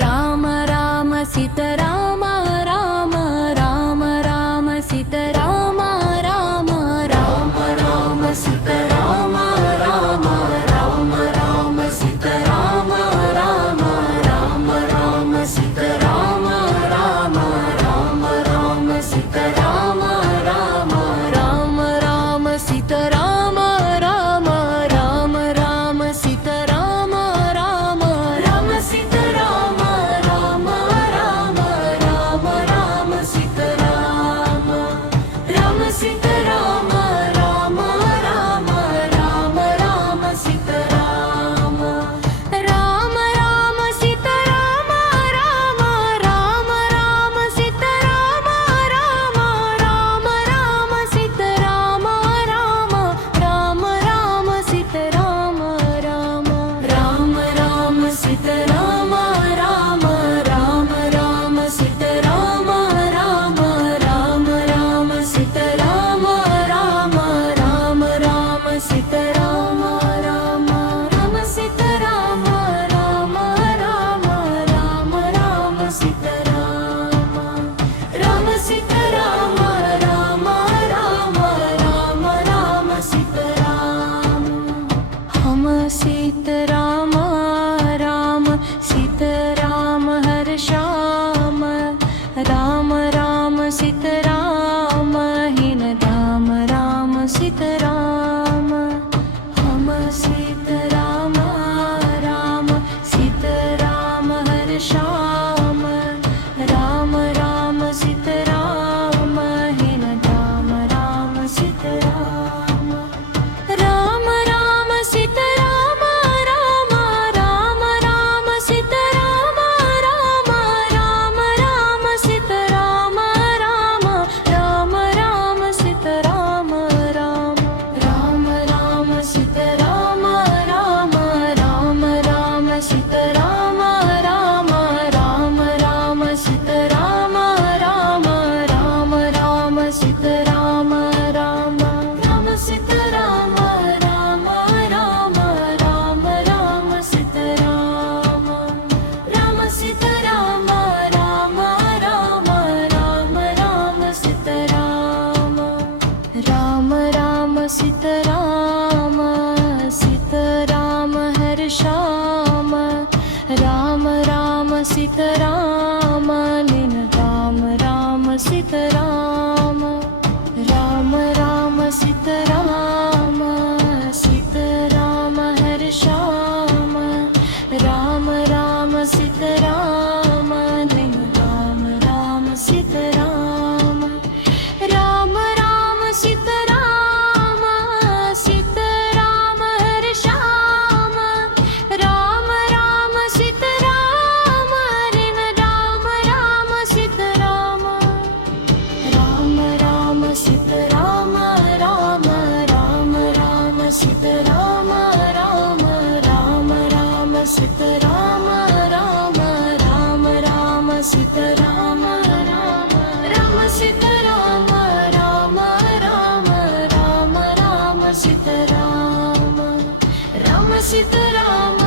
राम राम सीताराम राम राम राम सीताराम राम राम राम सीताराम राम राम राम सीताराम राम राम राम सीताराम राम राम राम सीताराम राम राम राम सीताराम राम राम राम सीताराम राम राम सीताराम राम राम राम राम सीताराम राम सीताराम राम राम राम राम सीताराम राम राम सीताराम राम राम राम सीताराम राम राम राम सीताराम राम राम राम सीताराम राम राम राम सीताराम राम राम राम सीताराम राम राम राम सीताराम राम राम राम सीताराम राम राम सीताराम राम राम राम राम सीताराम राम सीताराम राम राम राम राम सीताराम हम सीताराम राम सीताराम हर श्याम राम राम सीताराम हीन धाम राम सीताराम हम सीताराम राम सीताराम हर श्याम राम राम सीताराम हीन धाम राम सीताराम राम राम सीताराम राम राम राम सीताराम राम राम राम सीताराम राम राम राम सीताराम राम राम राम सीताराम राम राम राम सीताराम राम राम राम सीताराम राम राम राम सीताराम राम राम सीताराम राम राम राम राम सीताराम राम सीताराम राम राम राम राम सीताराम राम राम सीताराम सीताराम हर श्याम राम राम सीताराम लीन राम राम सीताराम राम राम सीताराम सीताराम हर श्याम राम राम सीताराम लीन राम राम सीताराम राम राम सीताराम सीताराम हर श्याम राम राम सीताराम लीन राम राम सीताराम राम राम सीताराम राम राम राम सीताराम राम राम राम सीताराम राम राम राम सीताराम राम राम सीताराम राम राम राम राम सीताराम राम सीताराम